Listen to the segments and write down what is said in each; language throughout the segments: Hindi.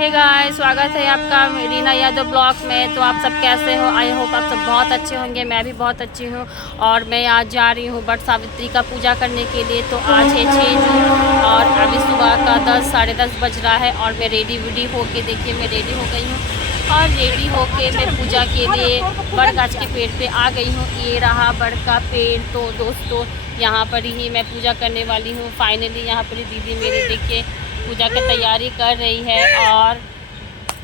हे गाइस, स्वागत है आपका रीना यादव ब्लॉग में। तो आप सब कैसे हो? आई होप आप सब बहुत अच्छे होंगे। मैं भी बहुत अच्छी हूँ और मैं आज जा रही हूँ वट सावित्री का पूजा करने के लिए। तो आज है 6 जून और अभी सुबह का 10 साढ़े 10 बज रहा है और मैं रेडी होके देखिए मैं रेडी हो गई हूँ और रेडी होके मैं पूजा के लिए बड़ गाछ के पेड़ पे आ गई हूँ। ये रहा बड़ का पेड़। तो दोस्तों यहाँ पर ही मैं पूजा करने वाली हूँ। फाइनली यहाँ पर दीदी मेरी देखिए पूजा की तैयारी कर रही है और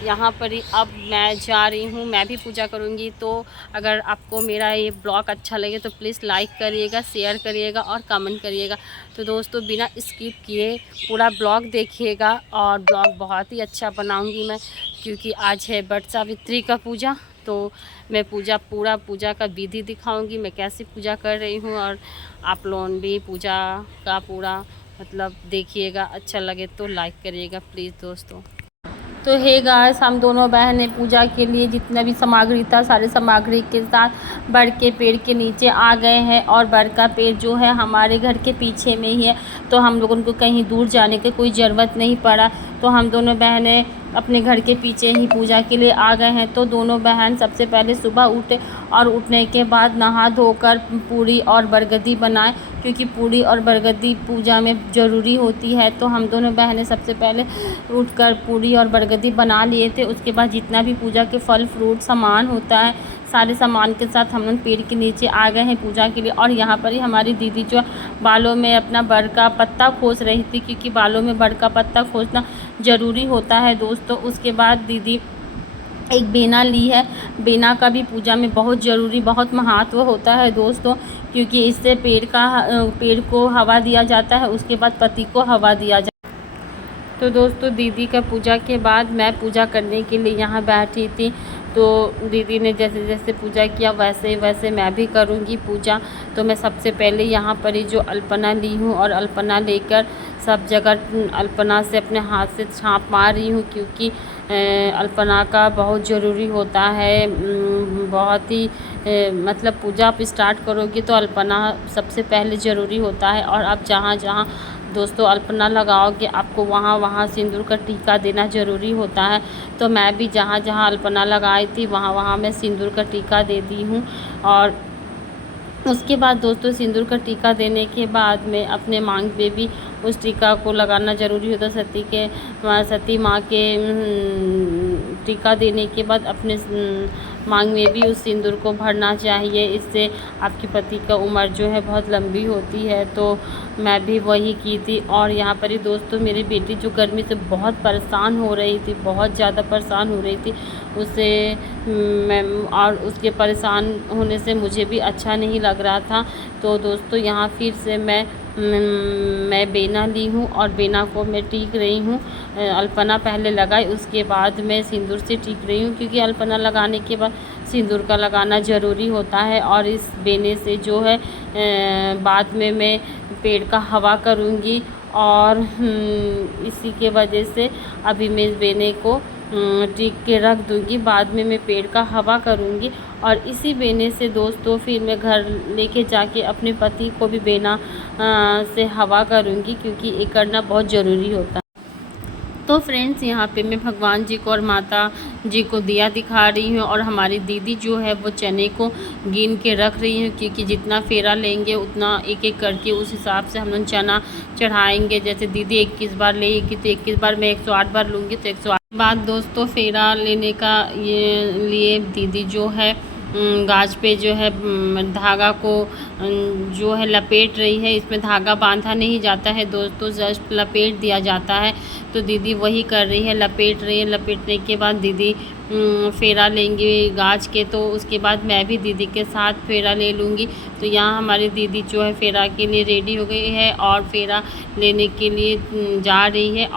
यहाँ पर ही अब मैं जा रही हूँ, मैं भी पूजा करूँगी। तो अगर आपको मेरा ये ब्लॉग अच्छा लगे तो प्लीज़ लाइक करिएगा, शेयर करिएगा और कमेंट करिएगा। तो दोस्तों बिना स्किप किए पूरा ब्लॉग देखिएगा और ब्लॉग बहुत ही अच्छा बनाऊँगी मैं, क्योंकि आज है वट सावित्री का पूजा। तो मैं पूजा का विधि दिखाऊंगी, मैं कैसे पूजा कर रही हूँ और आप लोग भी पूजा का पूरा मतलब देखिएगा। अच्छा लगे तो लाइक करिएगा प्लीज़ दोस्तों। तो हे गाइस, हम दोनों बहनें पूजा के लिए जितना भी सामग्री था सारी सामग्री के साथ बड़ के पेड़ के नीचे आ गए हैं। और बड़ का पेड़ जो है हमारे घर के पीछे में ही है, तो हम लोगों को कहीं दूर जाने की कोई ज़रूरत नहीं पड़ा। तो हम दोनों बहनें अपने घर के पीछे ही पूजा के लिए आ गए हैं। तो दोनों बहन सबसे पहले सुबह उठे और उठने के बाद नहा धोकर पूड़ी और बरगदी बनाए, क्योंकि पूड़ी और बरगदी पूजा में ज़रूरी होती है। तो हम दोनों बहनें सबसे पहले उठकर पूड़ी और बरगदी बना लिए थे। उसके बाद जितना भी पूजा के फल फ्रूट सामान होता है सारे सामान के साथ हम लोग पेड़ के नीचे आ गए हैं पूजा के लिए। और यहाँ पर ही हमारी दीदी जो बालों में अपना बड़ का पत्ता खोस रही थी, क्योंकि बालों में बड़ का पत्ता खोसना ज़रूरी होता है दोस्तों। उसके बाद दीदी एक बेना ली है। बेना का भी पूजा में बहुत ज़रूरी बहुत महत्व होता है दोस्तों, क्योंकि इससे पेड़ को हवा दिया जाता है, उसके बाद पति को हवा दिया जाता है। तो दोस्तों दीदी का पूजा के बाद मैं पूजा करने के लिए यहाँ बैठी थी। तो दीदी ने जैसे जैसे पूजा किया वैसे वैसे मैं भी करूँगी पूजा। तो मैं सबसे पहले यहाँ पर ही जो अल्पना ली हूँ और अल्पना लेकर सब जगह अल्पना से अपने हाथ से छाप मार रही हूँ, क्योंकि अल्पना का बहुत ज़रूरी होता है। बहुत ही मतलब पूजा आप स्टार्ट करोगी तो अल्पना सबसे पहले ज़रूरी होता है। और आप जहाँ जहाँ दोस्तों अल्पना लगाओगे आपको वहाँ वहाँ सिंदूर का टीका देना ज़रूरी होता है। तो मैं भी जहाँ जहाँ अल्पना लगाई थी वहाँ वहाँ मैं सिंदूर का टीका दे दी हूँ। और उसके बाद दोस्तों सिंदूर का टीका देने के बाद में अपने मांग पे भी उस टीका को लगाना ज़रूरी होता है। सती माँ के टीका देने के बाद अपने मांग में भी उस सिंदूर को भरना चाहिए। इससे आपके पति का उम्र जो है बहुत लंबी होती है। तो मैं भी वही की थी। और यहाँ पर ही दोस्तों मेरी बेटी जो गर्मी से बहुत परेशान हो रही थी, बहुत ज़्यादा परेशान हो रही थी, उसे मैं और उसके परेशान होने से मुझे भी अच्छा नहीं लग रहा था। तो दोस्तों यहाँ फिर से मैं बेना ली हूँ और बेना को मैं टीक रही हूँ। अल्पना पहले लगाई, उसके बाद मैं सिंदूर से टीक रही हूँ, क्योंकि अल्पना लगाने के बाद सिंदूर का लगाना ज़रूरी होता है। और इस बेने से जो है बाद में मैं पेड़ का हवा करूँगी और इसी के वजह से अभी मैं इस बेने को टीक के रख दूँगी, बाद में मैं पेड़ का हवा करूँगी। और इसी बेने से दोस्तों फिर मैं घर लेके जाके अपने पति को भी बेना से हवा करूँगी, क्योंकि ये करना बहुत ज़रूरी होता है। तो फ्रेंड्स यहाँ पे मैं भगवान जी को और माता जी को दिया दिखा रही हूँ और हमारी दीदी जो है वो चने को गिन के रख रही हूँ, क्योंकि जितना फेरा लेंगे उतना एक एक करके उस हिसाब से हम लोग चना चढ़ाएंगे। जैसे दीदी 21 बार लेगी तो 21 बार मैं 108 बार लूँगी तो 108 बाद दोस्तों फेरा लेने का ये लिए दीदी जो है गाछ पे जो है धागा को जो है लपेट रही है। इसमें धागा बांधा नहीं जाता है दोस्तों, जस्ट लपेट दिया जाता है। तो दीदी वही कर रही है, लपेट रही है। लपेटने के बाद दीदी फेरा लेंगे गाछ के, तो उसके बाद मैं भी दीदी के साथ फेरा ले लूँगी। तो यहाँ हमारी दीदी जो है फेरा के लिए रेडी हो गई है और फेरा लेने के लिए जा रही है।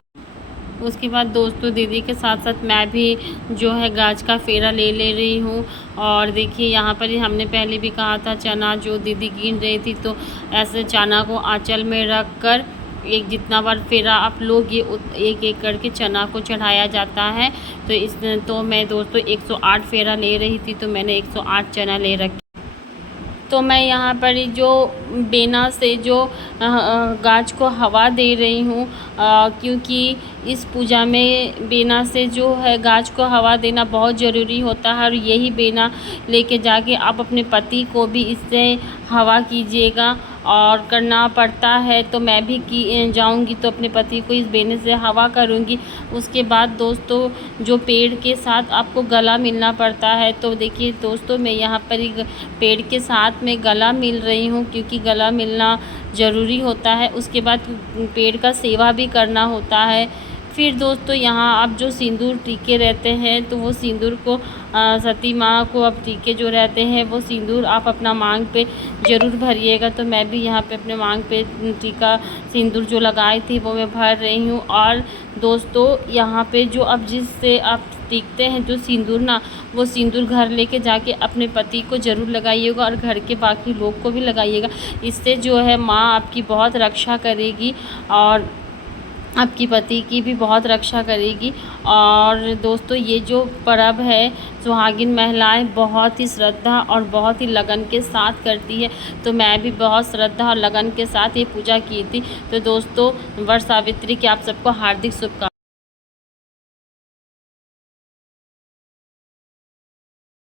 उसके बाद दोस्तों दीदी के साथ साथ मैं भी जो है गाछ का फेरा ले रही हूँ। और देखिए यहाँ पर ही हमने पहले भी कहा था चना जो दीदी गिन रही थी, तो ऐसे चना को आंचल में रख कर एक जितना बार फेरा आप लोगे एक एक करके चना को चढ़ाया जाता है। तो मैं दोस्तों 108 फेरा ले रही थी, तो मैंने 108 चना ले रखी। तो मैं यहाँ पर ही जो बेना से जो गाज को हवा दे रही हूँ, क्योंकि इस पूजा में बेना से जो है गाज को हवा देना बहुत ज़रूरी होता है। और यही बेना लेके जाके आप अपने पति को भी इससे हवा कीजिएगा और करना पड़ता है। तो मैं भी जाऊंगी तो अपने पति को इस बेने से हवा करूंगी। उसके बाद दोस्तों जो पेड़ के साथ आपको गला मिलना पड़ता है, तो देखिए दोस्तों मैं यहाँ पर ही पेड़ के साथ में गला मिल रही हूँ, क्योंकि गला मिलना ज़रूरी होता है। उसके बाद पेड़ का सेवा भी करना होता है। फिर दोस्तों यहाँ आप जो सिंदूर टीके रहते हैं, तो वो सिंदूर को सती माँ को अब टीके जो रहते हैं वो सिंदूर आप अपना मांग पे ज़रूर भरिएगा। तो मैं भी यहाँ पे अपने मांग पे टीका सिंदूर जो लगाई थी वो मैं भर रही हूँ। और दोस्तों यहाँ पे जो अब जिससे आप टीकते हैं जो सिंदूर ना, वो सिंदूर घर लेके जाके अपने पति को ज़रूर लगाइएगा और घर के बाकी लोग को भी लगाइएगा। इससे जो है माँ आपकी बहुत रक्षा करेगी और आपकी पति की भी बहुत रक्षा करेगी। और दोस्तों ये जो पर्व है सुहागिन महिलाएं बहुत ही श्रद्धा और बहुत ही लगन के साथ करती है। तो मैं भी बहुत श्रद्धा और लगन के साथ ये पूजा की थी। तो दोस्तों वट सावित्री की आप सबको हार्दिक शुभकामनाएं।